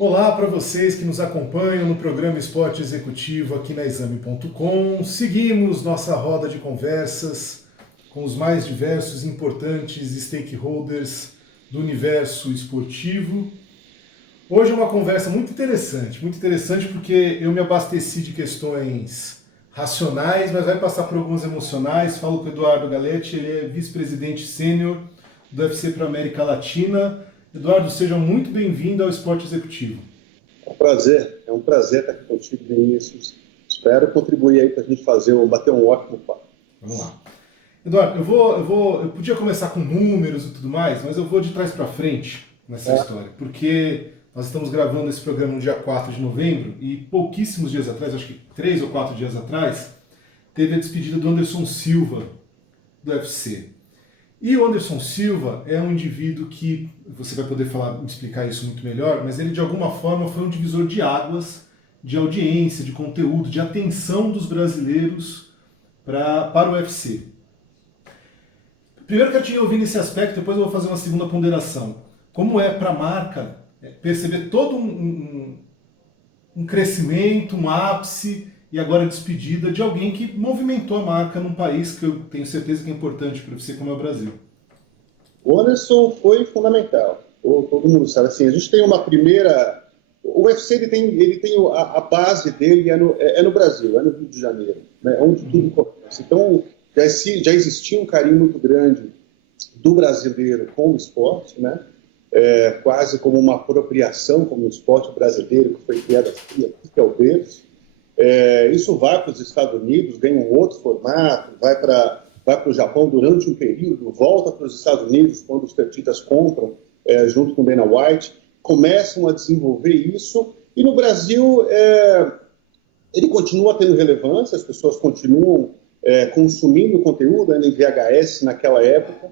Olá para vocês que nos acompanham no programa Esporte Executivo aqui na Exame.com. Seguimos nossa roda de conversas com os mais diversos e importantes stakeholders do universo esportivo. Hoje é uma conversa muito interessante porque eu me abasteci de questões racionais, mas vai passar por algumas emocionais. Falo com o Eduardo Galetti, ele é vice-presidente sênior do UFC para a América Latina. Eduardo, seja muito bem-vindo ao Esporte Executivo. É um prazer estar aqui contigo, Vinícius. Espero contribuir aí para a gente bater um ótimo papo. Vamos lá. Eduardo, eu podia começar com números e tudo mais, mas eu vou de trás para frente nessa história, porque nós estamos gravando esse programa no dia 4 de novembro e pouquíssimos dias atrás, acho que 3 ou 4 dias atrás, teve a despedida do Anderson Silva do UFC. E o Anderson Silva é um indivíduo que, você vai poder explicar isso muito melhor, mas ele de alguma forma foi um divisor de águas, de audiência, de conteúdo, de atenção dos brasileiros para o UFC. Primeiro que eu tinha ouvido esse aspecto, depois eu vou fazer uma segunda ponderação. Como é para a marca perceber todo um crescimento, um ápice e agora a despedida de alguém que movimentou a marca num país que eu tenho certeza que é importante para você, como é o Brasil. O Anderson foi fundamental. Todo mundo sabe. Assim, a gente tem uma primeira... O UFC ele tem a base dele é no Brasil, é no Rio de Janeiro, né? Onde tudo começa. Então, já existia um carinho muito grande do brasileiro com o esporte, né? Quase como uma apropriação como o esporte brasileiro que foi criado aqui, que é o berço. Isso vai para os Estados Unidos, ganha um outro formato, vai para o Japão durante um período, volta para os Estados Unidos quando os Fertitas compram, junto com Dana White, começam a desenvolver isso, e no Brasil ele continua tendo relevância, as pessoas continuam consumindo conteúdo, ainda em VHS naquela época,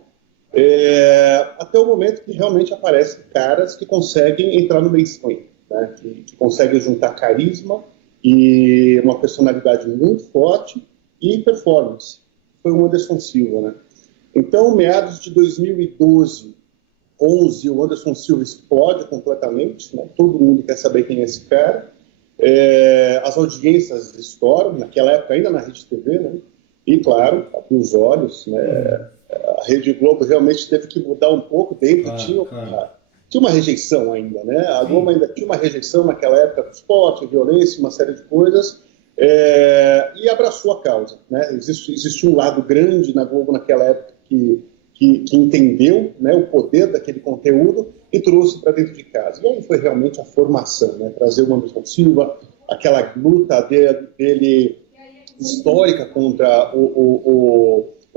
até o momento que realmente aparecem caras que conseguem entrar no mainstream, né? que conseguem juntar carisma e uma personalidade muito forte e performance. Foi o Anderson Silva, né? Então, meados de 2012, 11, o Anderson Silva explode completamente, né? Todo mundo quer saber quem é esse cara. As audiências estouram, naquela época ainda na Rede TV, né? E, claro, abriu os olhos, né? A Rede Globo realmente teve que mudar um pouco, dentro tinha uma rejeição ainda, né? A Globo ainda tinha uma rejeição naquela época do esporte, violência, uma série de coisas, e abraçou a causa, né? Existiu um lado grande na Globo naquela época que entendeu, né, o poder daquele conteúdo e trouxe para dentro de casa. E aí foi realmente a formação, né? Trazer o Anderson Silva, aquela luta dele histórica contra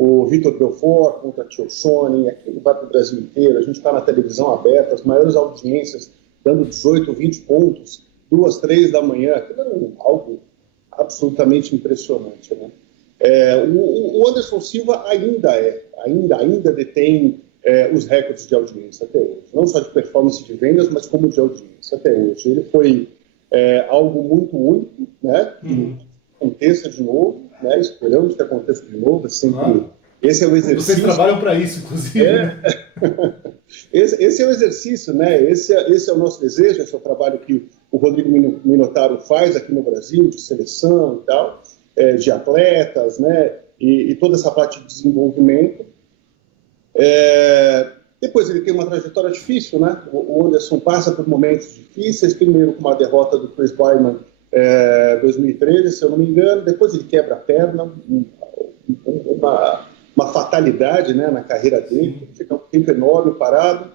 o Vitor Belfort, contra a Tio Sonnen, aquilo vai para o Brasil inteiro, a gente está na televisão aberta, as maiores audiências, dando 18, 20 pontos, 2, 3 da manhã, aquilo era algo absolutamente impressionante, né? O Anderson Silva ainda detém os recordes de audiência até hoje, não só de performance de vendas, mas como de audiência até hoje. Ele foi algo muito único, né? Que aconteça de novo, né? Esperamos que aconteça de novo. Esse é o exercício. Vocês trabalham para isso, inclusive. Né? Esse é o exercício, né? Esse é o nosso desejo, esse é o trabalho que o Rodrigo Minotaro faz aqui no Brasil, de seleção e tal, de atletas, né? E toda essa parte de desenvolvimento. Depois ele tem uma trajetória difícil, né? O Anderson passa por momentos difíceis, primeiro com uma derrota do Chris Weidman em 2013, se eu não me engano, depois ele quebra a perna, uma fatalidade, né, na carreira dele, fica um tempo enorme parado,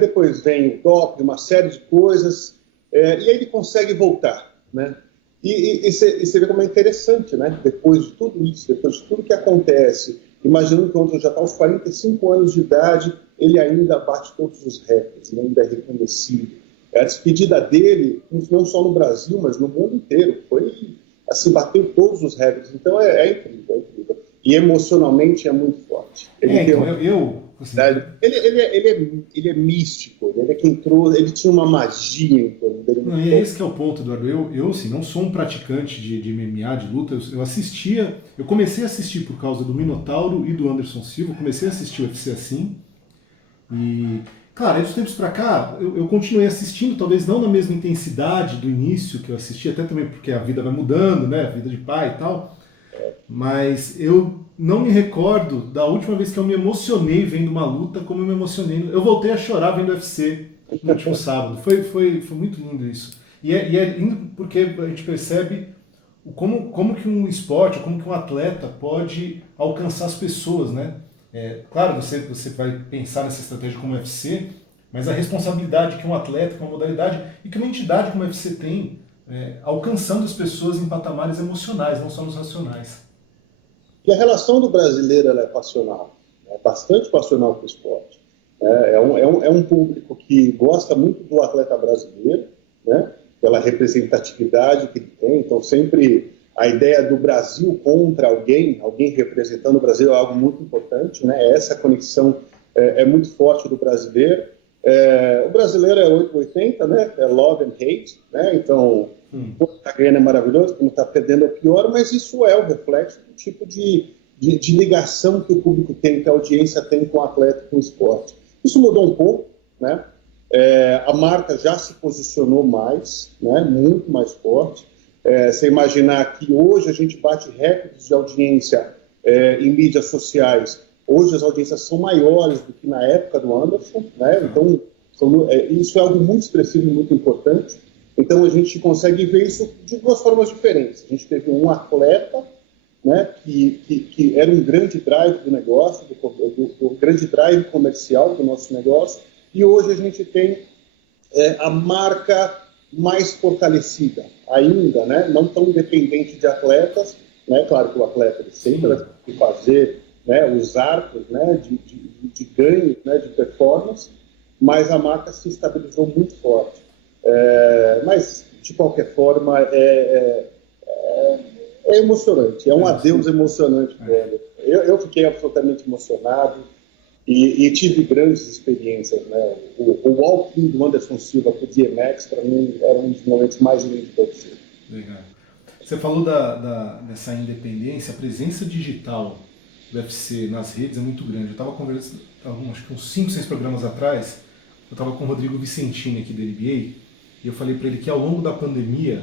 depois vem o doping, uma série de coisas, e aí ele consegue voltar, né? E você vê como é interessante, né? Depois de tudo isso, depois de tudo que acontece, imaginando que quando já está aos 45 anos de idade, ele ainda bate todos os recordes, ele ainda é reconhecido. A despedida dele, não só no Brasil, mas no mundo inteiro, foi assim, bateu todos os recordes. Então é incrível, é incrível. E emocionalmente é muito forte. Ele é místico, ele é quem trouxe, ele tinha uma magia em torno dele. Não, e é esse que é o ponto, Eduardo. Eu assim, não sou um praticante de MMA, de luta, eu comecei a assistir por causa do Minotauro e do Anderson Silva, comecei a assistir o UFC assim, e Cara, de tempos pra cá, eu continuei assistindo, talvez não na mesma intensidade do início que eu assisti, até também porque a vida vai mudando, né? A vida de pai e tal. Mas eu não me recordo da última vez que eu me emocionei vendo uma luta como eu me emocionei. Eu voltei a chorar vendo UFC no último sábado. Foi muito lindo isso. E é lindo porque a gente percebe como que um esporte, como que um atleta pode alcançar as pessoas, né? Claro, você vai pensar nessa estratégia como o UFC, mas a responsabilidade que um atleta, que uma modalidade e que uma entidade como o UFC tem, alcançando as pessoas em patamares emocionais, não só nos racionais. E a relação do brasileiro ela é passional, é bastante passional com o esporte. É um público que gosta muito do atleta brasileiro, né, pela representatividade que ele tem. Então, sempre a ideia do Brasil contra alguém representando o Brasil é algo muito importante. Né? Essa conexão é muito forte do brasileiro. O brasileiro é 880, né? É love and hate. Né? Então, quando está ganhando é maravilhoso, quando está perdendo é pior, mas isso é o reflexo do tipo de ligação que o público tem, que a audiência tem com o atleta, com o esporte. Isso mudou um pouco, né? A marca já se posicionou mais, né? Muito mais forte. Você imaginar que hoje a gente bate recordes de audiência em mídias sociais, hoje as audiências são maiores do que na época do Anderson, né? Então, isso é algo muito expressivo e muito importante. Então, a gente consegue ver isso de duas formas diferentes. A gente teve um atleta, né, que era um grande drive do negócio, do grande drive comercial do nosso negócio, e hoje a gente tem a marca mais fortalecida ainda, né, não tão dependente de atletas, né, claro que o atleta ele sempre vai ter que fazer, né, os arcos, né, de ganho, né, de performance, mas a marca se estabilizou muito forte. Mas, de qualquer forma, é emocionante, é um adeus emocionante para ele. Eu fiquei absolutamente emocionado e tive grandes experiências. Né? O walk-in do Anderson Silva para o DMX, para mim, era um dos momentos mais lindos do UFC. Legal. Você falou dessa independência, a presença digital do UFC nas redes é muito grande. Eu estava conversando, acho que uns 5, 6 programas atrás, eu estava com o Rodrigo Vicentini aqui da NBA, e eu falei para ele que ao longo da pandemia,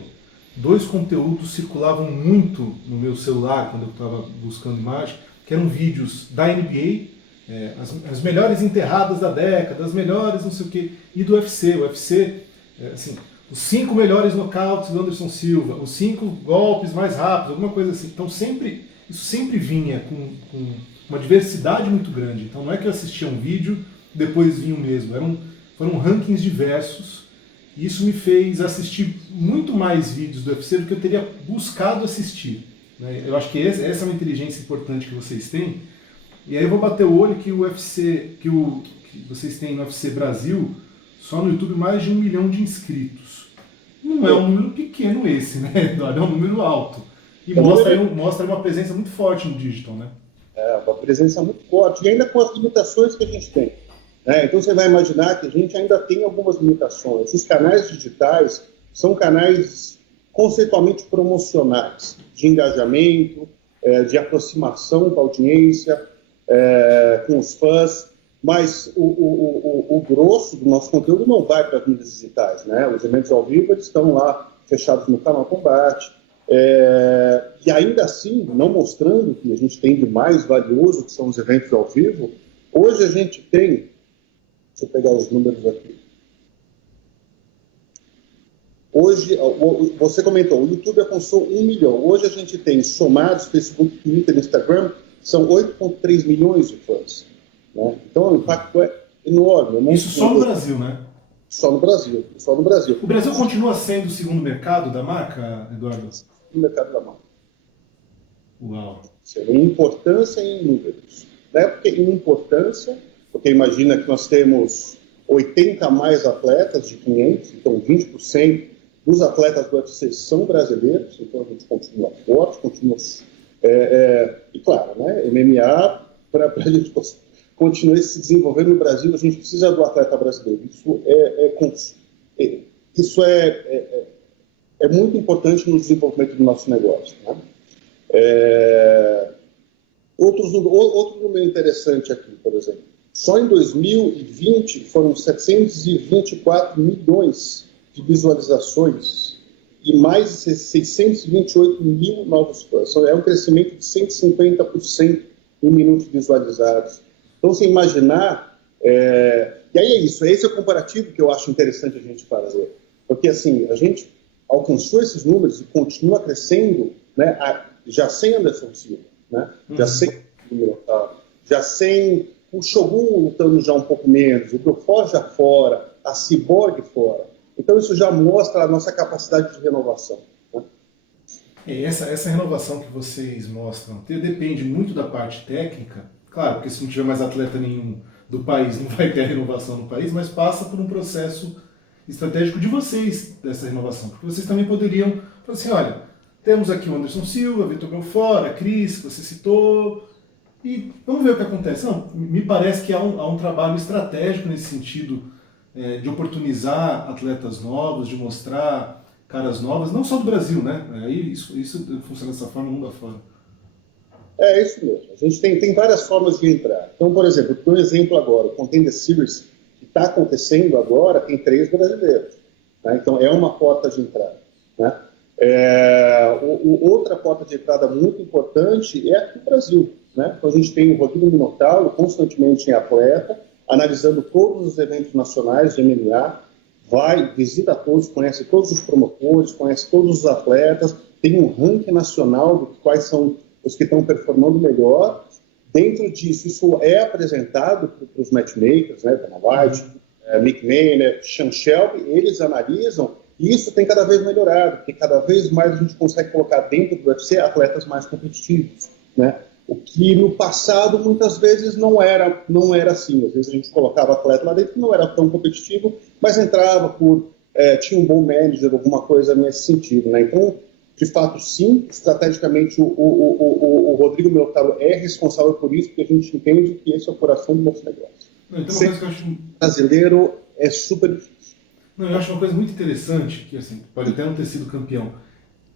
2 conteúdos circulavam muito no meu celular quando eu estava buscando imagem, que eram vídeos da NBA, as melhores enterradas da década, as melhores não sei o quê, e do UFC. O UFC, assim, os 5 melhores nocautes do Anderson Silva, os 5 golpes mais rápidos, alguma coisa assim. Então isso sempre vinha com uma diversidade muito grande. Então não é que eu assistia um vídeo, depois vinha o mesmo. Foram rankings diversos. E isso me fez assistir muito mais vídeos do UFC do que eu teria buscado assistir. Eu acho que essa é uma inteligência importante que vocês têm. E aí eu vou bater o olho que o UFC, que vocês têm no UFC Brasil, só no YouTube mais de 1 milhão de inscritos. Não é um número pequeno esse, né, Eduardo? É um número alto. E mostra uma presença muito forte no digital, né? Uma presença muito forte. E ainda com as limitações que a gente tem. Então você vai imaginar que a gente ainda tem algumas limitações. Os canais digitais são canais conceitualmente promocionais, de engajamento, de aproximação com a audiência, com os fãs, mas o grosso do nosso conteúdo não vai para as mídias digitais. Né? Os eventos ao vivo eles estão lá fechados no canal Combate, e ainda assim, não mostrando que a gente tem de mais valioso, que são os eventos ao vivo. Hoje a gente tem, deixa eu pegar os números aqui. Hoje, você comentou, o YouTube alcançou 1 milhão. Hoje a gente tem, somados, Facebook, Twitter, Instagram, são 8,3 milhões de fãs. Né? Então o impacto é enorme. Isso só no Brasil, né? Só no Brasil. Só no Brasil. O Brasil continua sendo o segundo mercado da marca, Eduardo? O mercado da marca. Uau. Em importância e em números. Né? Porque em importância, porque imagina que nós temos 80 mais atletas de 500, então 20% dos atletas do UFC são brasileiros, então a gente continua forte, continua... e claro, né, MMA, para a gente continuar se desenvolvendo no Brasil, a gente precisa do atleta brasileiro. Isso é muito importante no desenvolvimento do nosso negócio. Né? Outro número interessante aqui, por exemplo. Só em 2020 foram 724 milhões de visualizações e mais de 628 mil novos fãs. É um crescimento de 150% em minutos visualizados. Então, se imaginar... E aí é isso, esse é o comparativo que eu acho interessante a gente fazer. Porque, assim, a gente alcançou esses números e continua crescendo, né, já sem Anderson Silva, né, já sem já sem o Shogun lutando já um pouco menos, o Belfort já fora, a Cyborg fora. Então isso já mostra a nossa capacidade de renovação. Né? E essa renovação que vocês mostram depende muito da parte técnica, claro, porque se não tiver mais atleta nenhum do país, não vai ter renovação no país, mas passa por um processo estratégico de vocês, dessa renovação, porque vocês também poderiam falar assim, olha, temos aqui o Anderson Silva, Vitor Belfort, a Cris, que você citou, e vamos ver o que acontece. Não, me parece que há um trabalho estratégico nesse sentido, de oportunizar atletas novos, de mostrar caras novas, não só do Brasil, né? Aí isso funciona dessa forma, mundo afora. É isso mesmo. A gente tem várias formas de entrar. Então, por exemplo, por exemplo agora, o Contender Series, que está acontecendo agora, tem 3 brasileiros. Né? Então, é uma porta de entrada. Né? Outra porta de entrada muito importante é aqui no Brasil. Né? Então, a gente tem o Rodrigo Minotauro constantemente em atleta, analisando todos os eventos nacionais de MMA, visita todos, conhece todos os promotores, conhece todos os atletas, tem um ranking nacional de quais são os que estão performando melhor. Dentro disso, isso é apresentado para os matchmakers, né, Dana White, Mick Maynard, Sean Shelby, eles analisam, e isso tem cada vez melhorado, porque cada vez mais a gente consegue colocar dentro do UFC atletas mais competitivos, né? O que no passado muitas vezes não era assim. Às vezes a gente colocava atleta lá dentro que não era tão competitivo, mas entrava tinha um bom manager, alguma coisa nesse sentido, né? Então, de fato, sim, estrategicamente o Rodrigo Minotauro é responsável por isso, porque a gente entende que esse é o coração do nosso negócio. Então, uma coisa que eu acho... brasileiro é super difícil. Não, eu acho uma coisa muito interessante, que assim, pode até não ter sido campeão.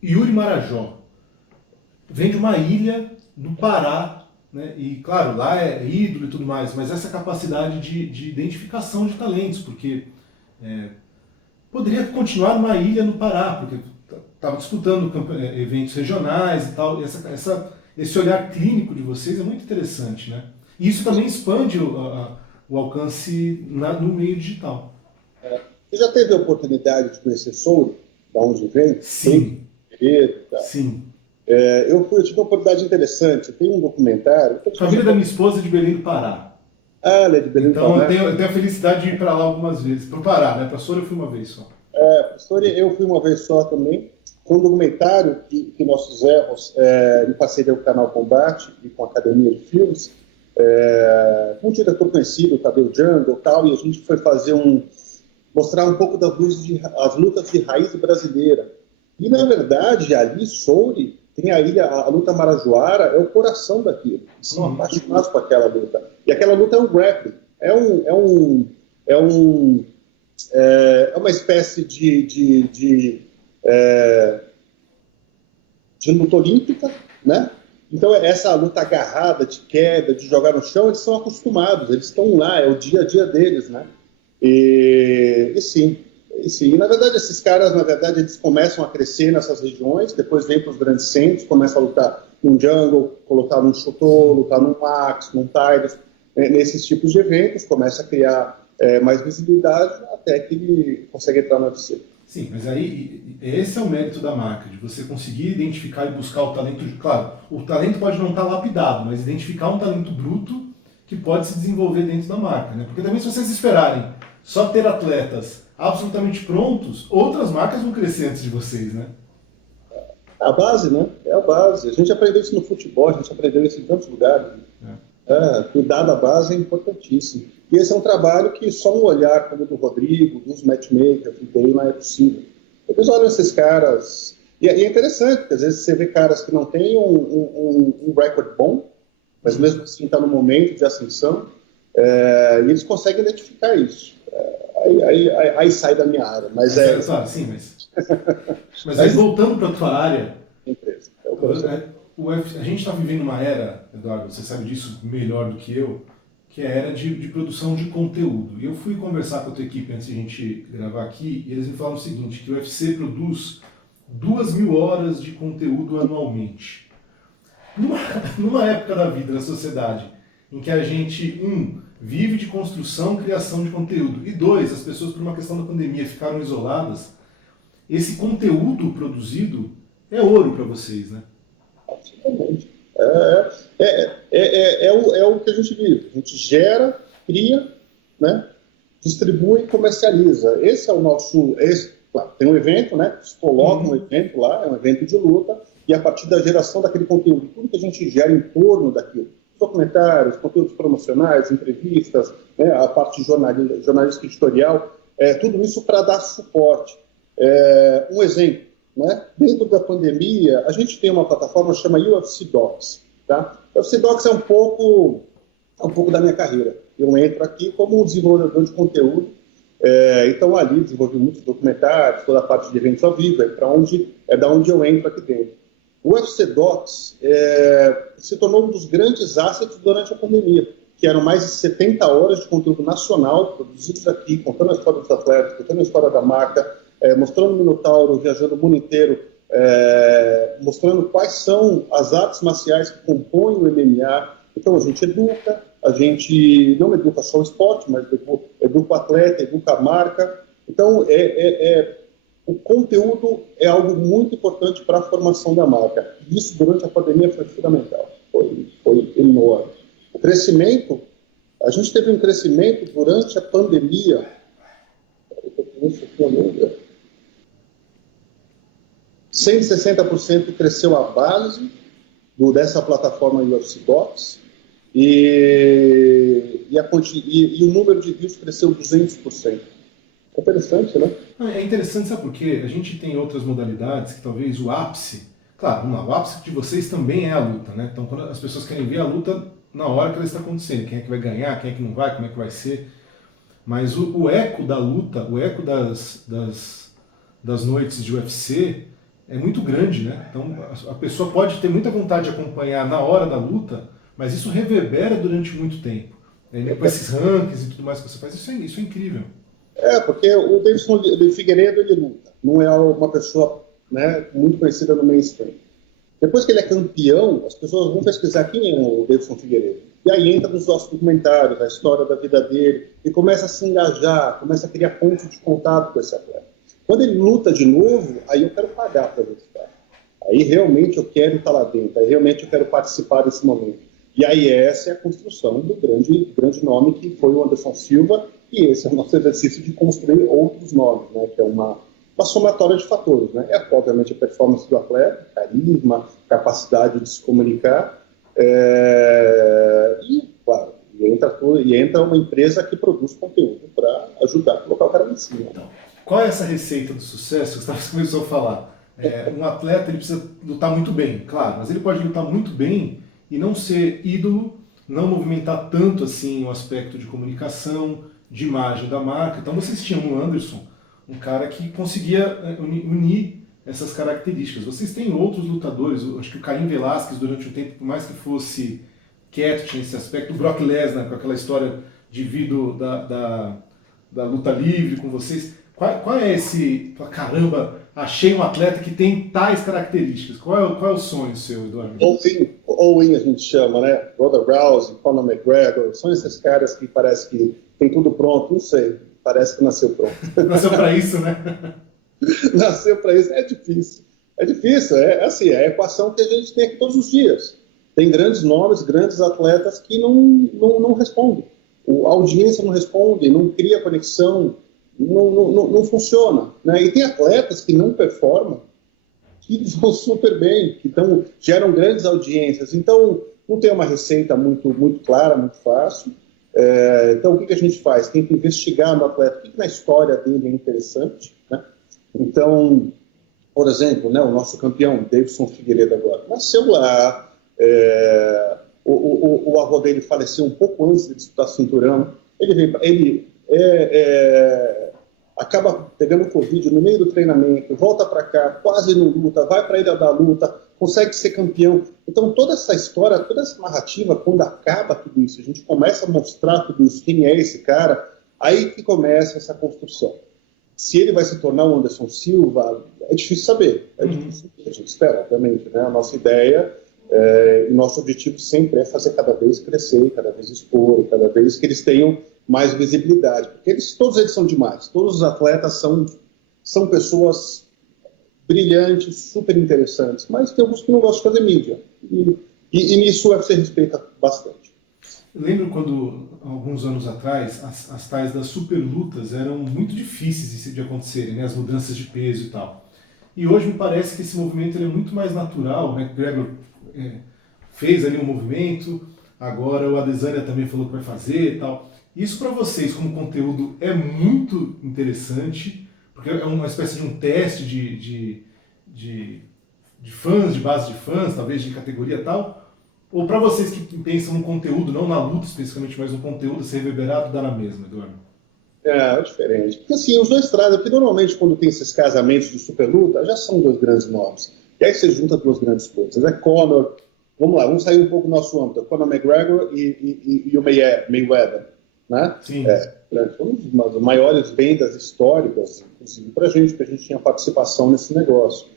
Yuri Marajó vem de uma ilha do Pará, né? E claro, lá é ídolo e tudo mais, mas essa capacidade de identificação de talentos, porque poderia continuar numa ilha no Pará, porque estava disputando eventos regionais e tal, e esse olhar clínico de vocês é muito interessante, né? E isso também expande o alcance no meio digital. Você já teve a oportunidade de conhecer Souro, da onde vem? Sim. Tá? Sim. Eu tive uma oportunidade interessante. Tem um documentário... A família da minha esposa é de Belém do Pará. Ela é de Belém do Pará. Então eu tenho a felicidade de ir para lá algumas vezes. Para o Pará, né? Para Soura eu fui uma vez só. Para Soura eu fui uma vez só também. Foi um documentário que nós fizemos em parceria com o Canal Combate e com a Academia de Filmes, com um diretor conhecido, o Tadeu Jungle e tal, e a gente foi mostrar um pouco as lutas de raiz brasileira. E, na verdade, ali, Soure, tem a luta marajoara, é o coração daquilo. Eles são apaixonados por aquela luta. E aquela luta é um grappling. É uma espécie de luta olímpica, né? Então, essa luta agarrada, de queda, de jogar no chão, eles são acostumados, eles estão lá, é o dia a dia deles, né? E sim. E, na verdade, esses caras, eles começam a crescer nessas regiões, depois vêm para os grandes centros, começam a lutar num jungle, lutar num Chotô, lutar num Max, num Tigers, nesses tipos de eventos, começa a criar mais visibilidade até que ele consegue entrar no UFC. Sim, mas aí esse é o mérito da marca, de você conseguir identificar e buscar o talento. Claro, o talento pode não estar lapidado, mas identificar um talento bruto que pode se desenvolver dentro da marca, né? Porque também se vocês esperarem só ter atletas absolutamente prontos, outras marcas vão crescer antes de vocês, né? A base, né? É a base. A gente aprendeu isso no futebol, a gente aprendeu isso em tantos lugares. Cuidar da base é importantíssimo. E esse é um trabalho que só um olhar como o do Rodrigo, dos matchmakers, do daí não é possível. Eles olham esses caras... E é interessante, porque às vezes você vê caras que não têm um recorde bom, mas mesmo assim está no momento de ascensão, e eles conseguem identificar isso. Aí sai da minha área. Mas claro, sim, mas aí voltando para a tua área, a gente está vivendo uma era, Eduardo, você sabe disso melhor do que eu, que era de produção de conteúdo. E eu fui conversar com a tua equipe antes de a gente gravar aqui, e eles me falaram o seguinte, que o UFC produz 2.000 horas de conteúdo anualmente. Numa época da vida, da sociedade, em que a gente, vive de construção, criação de conteúdo, e dois, as pessoas por uma questão da pandemia ficaram isoladas, esse conteúdo produzido é ouro para vocês, né? Absolutamente. É o que a gente vive. A gente gera, cria, né? Distribui e comercializa. Esse é o nosso... claro, tem um evento, né? Se coloca um evento lá, é um evento de luta, e a partir da geração daquele conteúdo, tudo que a gente gera em torno daquilo, documentários, conteúdos promocionais, entrevistas, né? A parte jornalística editorial, tudo isso para dar suporte. Um exemplo, né? Dentro da pandemia, a gente tem uma plataforma que chama UFC Docs. Tá? UFC Docs é um pouco da minha carreira. Eu entro aqui como um desenvolvedor de conteúdo, então ali desenvolvi muitos documentários, toda a parte de eventos ao vivo, é da onde eu entro aqui dentro. O UFC Docs se tornou um dos grandes assets durante a pandemia, que eram mais de 70 horas de conteúdo nacional produzidos aqui, contando a história dos atletas, contando a história da marca, mostrando o Minotauro, viajando o mundo inteiro, mostrando quais são as artes marciais que compõem o MMA. Então a gente não educa só o esporte, mas educa o atleta, educa a marca. Então o conteúdo é algo muito importante para a formação da marca. Isso durante a pandemia foi fundamental, foi enorme. O crescimento, a gente teve um crescimento durante a pandemia. 160% cresceu a base dessa plataforma UFC Docs e o número de views cresceu 200%. É interessante, né? É interessante, sabe por quê? A gente tem outras modalidades que talvez o ápice... Claro, o ápice de vocês também é a luta, né? Então, quando as pessoas querem ver a luta na hora que ela está acontecendo, quem é que vai ganhar, quem é que não vai, como é que vai ser... Mas o eco da luta, o eco das noites de UFC é muito grande, né? Então a pessoa pode ter muita vontade de acompanhar na hora da luta, mas isso reverbera durante muito tempo. Com esses rankings e tudo mais que você faz, isso é incrível. Porque o Davidson Figueiredo, ele luta. Não é uma pessoa, né, muito conhecida no mainstream. Depois que ele é campeão, as pessoas vão pesquisar quem é o Davidson Figueiredo. E aí entra nos nossos documentários, a história da vida dele, e começa a se engajar, começa a criar pontos de contato com esse atleta. Quando ele luta de novo, aí eu quero pagar para ver esse cara. Aí realmente eu quero estar lá dentro, aí realmente eu quero participar desse momento. E aí essa é a construção do grande nome que foi o Anderson Silva, e esse é o nosso exercício de construir outros nomes, né, que é uma somatória de fatores, né? Obviamente a performance do atleta, carisma, capacidade de se comunicar, claro, entra uma empresa que produz conteúdo para ajudar a colocar o cara em cima. Então, qual é essa receita do sucesso que você começou a falar? Um atleta ele precisa lutar muito bem, claro, mas ele pode lutar muito bem e não ser ídolo, não movimentar tanto assim o aspecto de comunicação, de imagem da marca. Então vocês tinham o Anderson, um cara que conseguia unir essas características. Vocês têm outros lutadores, acho que o Caim Velasquez durante um tempo, por mais que fosse quieto, tinha esse aspecto, o Brock Lesnar com aquela história de vida da luta livre com vocês. Qual é esse, caramba, achei um atleta que tem tais características? Qual é o sonho seu, Eduardo? All-in a gente chama, né? Ronda Rousey, Conor McGregor, são esses caras que parece que tem tudo pronto, não sei, parece que nasceu pronto. Nasceu para isso, né? Nasceu para isso, é difícil. É assim, é a equação que a gente tem aqui todos os dias. Tem grandes nomes, grandes atletas que não respondem. A audiência não responde, não cria conexão, não funciona. Né? E tem atletas que não performam, que vão super bem, que geram grandes audiências. Então, não tem uma receita muito clara, muito fácil. Então, o que a gente faz? Tem que investigar no atleta, o que na história dele é interessante. Né? Então, por exemplo, né, o nosso campeão, Davidson Figueiredo agora, nasceu lá, o avô dele faleceu um pouco antes de disputar cinturão, ele acaba pegando Covid no meio do treinamento, volta para cá, quase não luta, vai para a Ilha da Luta, consegue ser campeão. Então, toda essa história, toda essa narrativa, quando acaba tudo isso, a gente começa a mostrar tudo isso, quem é esse cara, aí que começa essa construção. Se ele vai se tornar o Anderson Silva, é difícil saber. É difícil, a gente espera, obviamente. Né? A nossa ideia e nosso objetivo sempre é fazer cada vez crescer, cada vez expor, cada vez que eles tenham mais visibilidade. Porque todos eles são demais. Todos os atletas são pessoas brilhantes, super interessantes, mas tem alguns que não gostam de fazer mídia. E nisso o UFC respeita bastante. Eu lembro quando, alguns anos atrás, as tais das superlutas eram muito difíceis de acontecerem, né? As mudanças de peso e tal. E hoje me parece que esse movimento ele é muito mais natural. O McGregor fez ali um movimento, agora o Adesanya também falou que vai fazer e tal. Isso para vocês, como conteúdo, é muito interessante, porque é uma espécie de um teste de fãs, de base de fãs, talvez de categoria e tal. Ou para vocês que pensam no conteúdo, não na luta especificamente, mas no conteúdo ser reverberado, dá na mesma, Eduardo? É diferente. Porque assim, os dois trazem, porque normalmente quando tem esses casamentos de superluta, já são dois grandes nomes. E aí você junta duas grandes coisas. É Conor, vamos lá, vamos sair um pouco do nosso âmbito. Conor McGregor e o Mayweather. Né? Sim. Foram uma das maiores vendas históricas, inclusive para a gente, porque a gente tinha participação nesse negócio.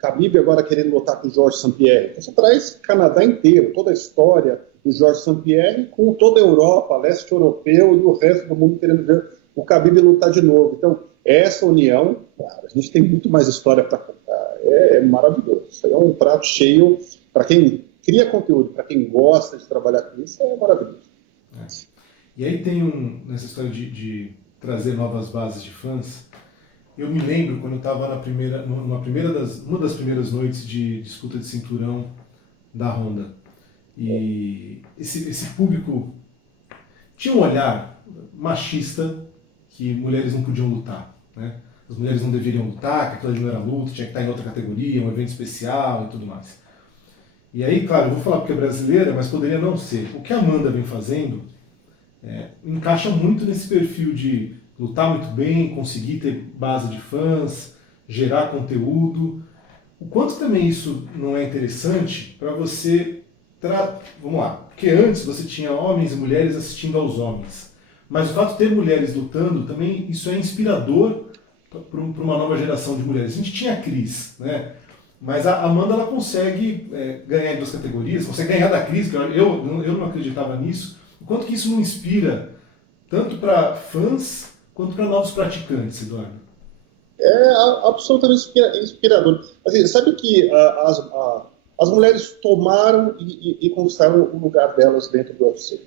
Khabib agora querendo lutar com o Georges St-Pierre. Então, você traz Canadá inteiro, toda a história do Georges St-Pierre, com toda a Europa, leste europeu e o resto do mundo querendo ver o Khabib lutar de novo. Então, essa união, cara, a gente tem muito mais história para contar. É maravilhoso. Isso aí é um prato cheio para quem cria conteúdo, para quem gosta de trabalhar com isso, é maravilhoso. E aí tem nessa história de trazer novas bases de fãs. Eu me lembro quando eu estava uma das primeiras noites de disputa de cinturão da Honda. E esse público tinha um olhar machista que mulheres não podiam lutar. Né? As mulheres não deveriam lutar, que aquilo não era luta, tinha que estar em outra categoria, um evento especial e tudo mais. E aí, claro, eu vou falar porque é brasileira, mas poderia não ser. O que a Amanda vem fazendo encaixa muito nesse perfil de lutar muito bem, conseguir ter base de fãs, gerar conteúdo. O quanto também isso não é interessante para você... Vamos lá, porque antes você tinha homens e mulheres assistindo aos homens. Mas o fato de ter mulheres lutando, também isso é inspirador para uma nova geração de mulheres. A gente tinha a Cris, né? Mas a Amanda ela consegue ganhar em duas categorias, consegue ganhar da Cris, que eu não acreditava nisso. O quanto que isso não inspira, tanto para fãs quanto para novos praticantes, Eduardo? É absolutamente inspirador. Assim, sabe que as mulheres tomaram e conquistaram o lugar delas dentro do UFC.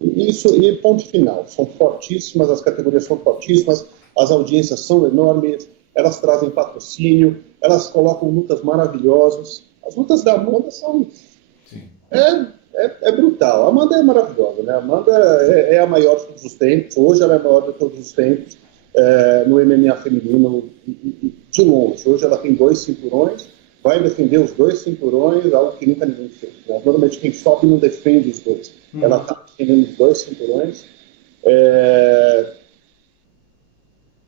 E ponto final. São fortíssimas, as categorias são fortíssimas, as audiências são enormes, elas trazem patrocínio, elas colocam lutas maravilhosas. As lutas da Amanda são... Sim. É brutal. A Amanda é maravilhosa, né? A Amanda é a maior de todos os tempos. Hoje ela é a maior de todos os tempos no MMA feminino, de longe. Hoje ela tem 2 cinturões, vai defender os 2 cinturões, algo que nunca ninguém fez. Né? Normalmente quem sobe não defende os 2. Ela está defendendo os 2 cinturões.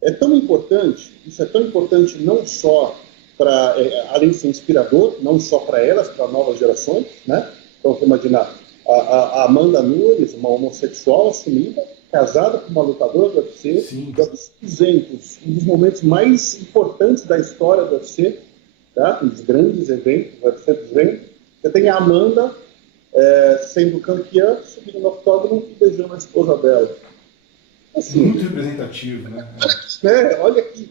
É tão importante, isso é tão importante não só para, além de ser inspirador, não só para elas, para novas gerações, né? Então, você imagina a Amanda Nunes, uma homossexual assumida, casada com uma lutadora do UFC, um dos momentos mais importantes da história do UFC, tá? Um dos grandes eventos do UFC 200. Você tem a Amanda sendo campeã, subindo no octógono e beijando a esposa dela. Assim, muito representativo, né? Olha que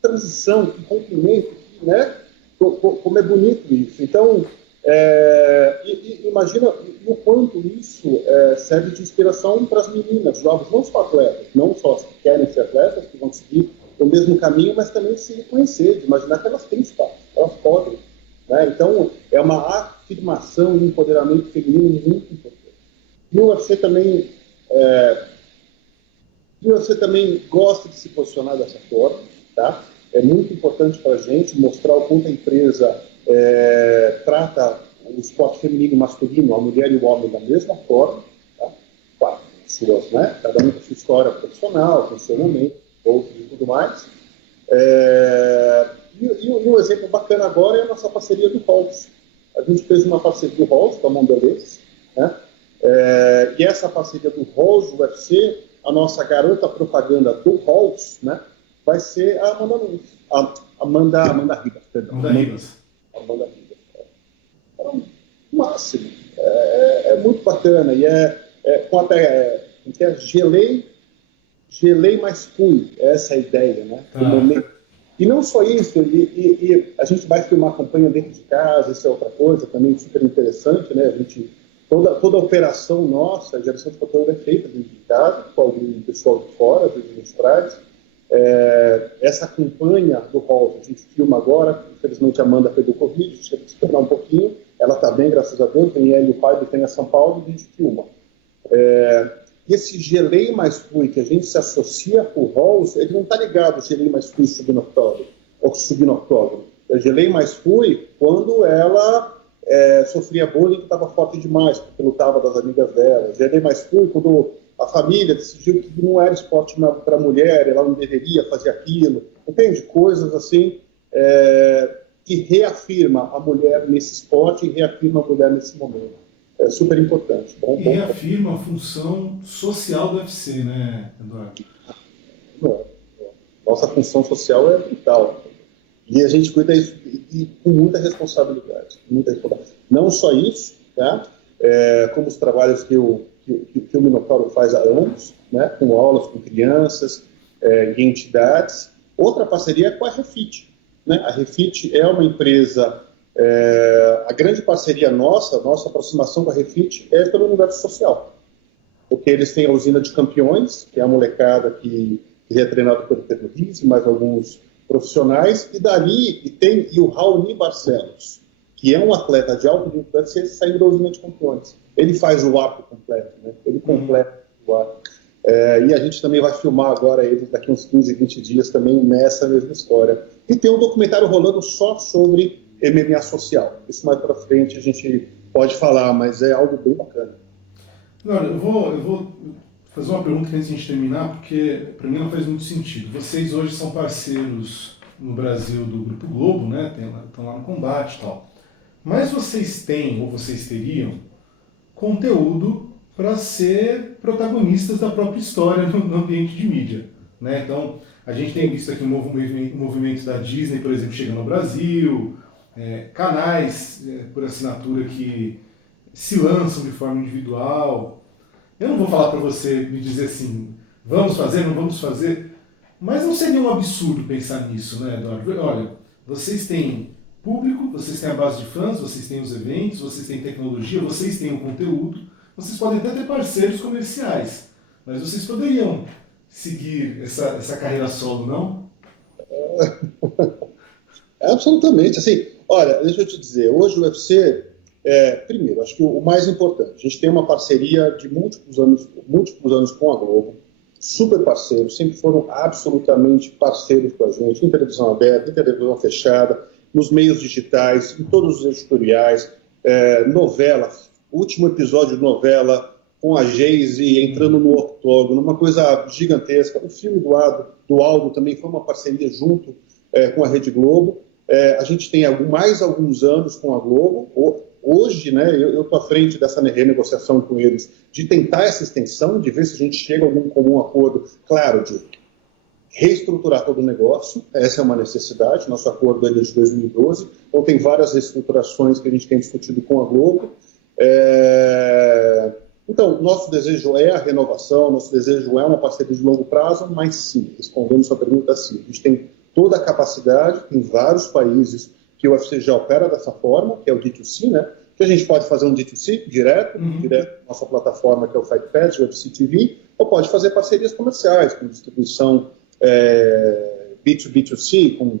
transição, que comprimento, né? Como é bonito isso. Então, imagina o quanto isso serve de inspiração para as meninas jovens, não só atletas, não só as que querem ser atletas, que vão seguir o mesmo caminho, mas também se reconhecer, de imaginar que elas têm espaço, elas podem. Né? Então, é uma afirmação e empoderamento feminino muito importante. E o UFC também... E você também gosta de se posicionar dessa forma, tá? É muito importante para a gente mostrar o quanto a empresa trata o esporte feminino e masculino, a mulher e o homem da mesma forma, tá? Claro, suas, né? Cada um com a sua história profissional, com o seu momento, outros e tudo mais. E um exemplo bacana agora é a nossa parceria do Halls. A gente fez uma parceria do Halls com a Mondelez, né? E essa parceria do Halls UFC, a nossa garota propaganda do Halls, né, vai ser a Amanda Nunes. Amanda Ribas, perdão. Amanda Ribas. Amanda Ribas. Então, máximo. Muito bacana. E gelei mais fui. Essa é a ideia, né? Tá. Do momento. E não só isso, e a gente vai filmar a campanha dentro de casa, isso é outra coisa também super interessante, né? Toda a operação nossa, a geração de conteúdo é feita dentro de casa, com algum pessoal de fora, dos Austrália. Essa campanha do Halls, a gente filma agora, infelizmente a Amanda pegou Covid, a gente teve que esperar um pouquinho, ela está bem, graças a Deus, tem ela e o pai, tem a São Paulo, e a gente filma. E esse gelei mais fui que a gente se associa com o Halls, ele não está ligado ao gelei mais fui subnoctógeno. Gelei mais fui quando ela sofria bullying, que estava forte demais, porque lutava das amigas dela. Gelei mais fui quando a família decidiu que não era esporte para mulher, ela não deveria fazer aquilo. Entende? Coisas assim que reafirma a mulher nesse esporte e reafirma a mulher nesse momento. É super importante. E reafirma a função social do UFC, né, Eduardo? Nossa função social é vital. E a gente cuida disso com muita responsabilidade. Não só isso, tá? Como os trabalhos que o Minotauro faz há anos, né? Com aulas com crianças e entidades. Outra parceria é com a Refit. Né? A Refit é uma empresa... a grande parceria nossa aproximação com a Refit é pelo universo social. Porque eles têm a usina de campeões, que é a molecada que é treinada pelo Pedro Riz, mais alguns profissionais, e o Raoni Barcelos, que é um atleta de alto nível, deve ser saindo da usina de campeões. Ele faz o ato completo, né? Ele completa o ato. E a gente também vai filmar agora eles daqui uns 15, 20 dias também nessa mesma história. E tem um documentário rolando só sobre MMA social. Isso mais para frente a gente pode falar, mas é algo bem bacana. Eu vou fazer uma pergunta antes de a gente terminar, porque para mim não faz muito sentido. Vocês hoje são parceiros no Brasil do Grupo Globo, né? Estão lá no combate e tal. Mas vocês têm, ou vocês teriam, conteúdo para ser protagonistas da própria história no ambiente de mídia, né? Então, a gente tem visto aqui o movimento da Disney, por exemplo, chegando no Brasil, canais por assinatura que se lançam de forma individual. Eu não vou falar para você me dizer assim, vamos fazer, não vamos fazer, mas não seria um absurdo pensar nisso, né, Eduardo? Olha, vocês têm público, vocês têm a base de fãs, vocês têm os eventos, vocês têm tecnologia, vocês têm o conteúdo, vocês podem até ter parceiros comerciais, mas vocês poderiam seguir essa carreira solo, não? Absolutamente. Assim, olha, deixa eu te dizer, hoje o UFC, primeiro, acho que o mais importante, a gente tem uma parceria de múltiplos anos com a Globo, super parceiros, sempre foram absolutamente parceiros com a gente, em televisão aberta, em televisão fechada, nos meios digitais, em todos os editoriais, novela, último episódio de novela com a Geise entrando no octógono, uma coisa gigantesca. O filme do Aldo também foi uma parceria junto com a Rede Globo. A gente tem mais alguns anos com a Globo. Hoje, né, eu estou à frente dessa renegociação com eles, de tentar essa extensão, de ver se a gente chega a algum comum acordo, claro, de reestruturar todo o negócio. Essa é uma necessidade. Nosso acordo é de 2012, então tem várias reestruturações que a gente tem discutido com a Globo. Então, nosso desejo é a renovação, nosso desejo é uma parceria de longo prazo, mas sim, respondendo sua pergunta, sim, a gente tem toda a capacidade, em vários países que o UFC já opera dessa forma, que é o D2C, né? Que a gente pode fazer um D2C direto na nossa plataforma, que é o Fight Pass, o UFC TV, ou pode fazer parcerias comerciais, com distribuição B2B2C, com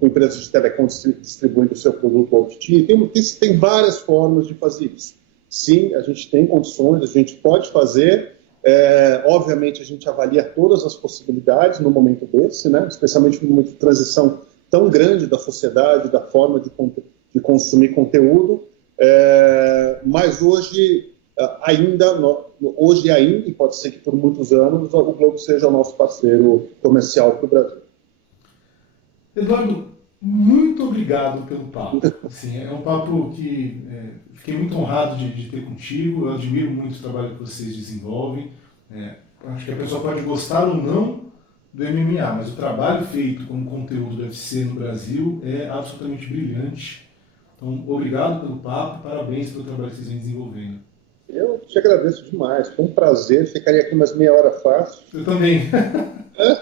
empresas de telecom distribuindo o seu produto OTT. Tem várias formas de fazer isso. Sim, a gente tem condições, a gente pode fazer. Obviamente, a gente avalia todas as possibilidades no momento desse, né? Especialmente no momento de transição tão grande da sociedade, da forma de consumir conteúdo. Mas hoje ainda, e pode ser que por muitos anos, o Globo seja o nosso parceiro comercial para o Brasil. Eduardo, muito obrigado pelo papo. Assim, é um papo que fiquei muito honrado de ter contigo. Eu admiro muito o trabalho que vocês desenvolvem. Acho que a pessoa pode gostar ou não do MMA, mas o trabalho feito como conteúdo do UFC no Brasil é absolutamente brilhante. Então, obrigado pelo papo, parabéns pelo trabalho que vocês vêm desenvolvendo. Eu te agradeço demais, foi um prazer, ficaria aqui umas meia hora fácil. Eu também.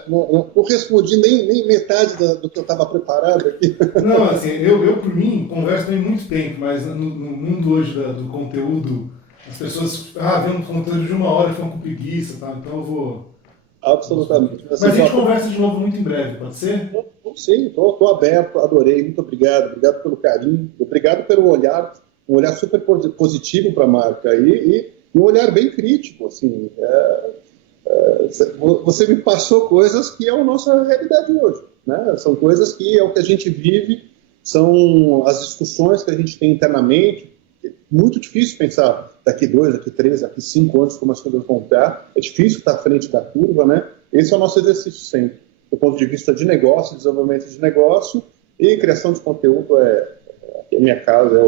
Não respondi nem metade do que eu estava preparado aqui. Não, assim, eu por mim, converso tem muito tempo, mas no mundo hoje do conteúdo, as pessoas vêem um conteúdo de 1 hora e ficam com preguiça, tá? Então eu vou... Absolutamente. Mas a gente conversa de novo muito em breve, pode ser? Sim, estou aberto, adorei, muito obrigado. Obrigado pelo carinho, obrigado pelo olhar, um olhar super positivo para a marca e um olhar bem crítico, assim. Você me passou coisas que é a nossa realidade hoje, né? São coisas que é o que a gente vive, são as discussões que a gente tem internamente. É muito difícil pensar daqui 2, daqui 3, daqui 5 anos como as coisas vão estar. É difícil estar à frente da curva, né? Esse é o nosso exercício sempre, do ponto de vista de negócio, desenvolvimento de negócio e criação de conteúdo é a minha casa,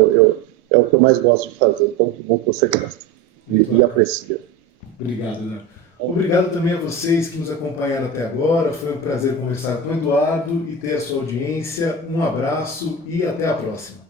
é o que eu mais gosto de fazer. Então, que bom que você gosta e aprecia. Obrigado, Eduardo. Obrigado também a vocês que nos acompanharam até agora. Foi um prazer conversar com o Eduardo e ter a sua audiência. Um abraço e até a próxima.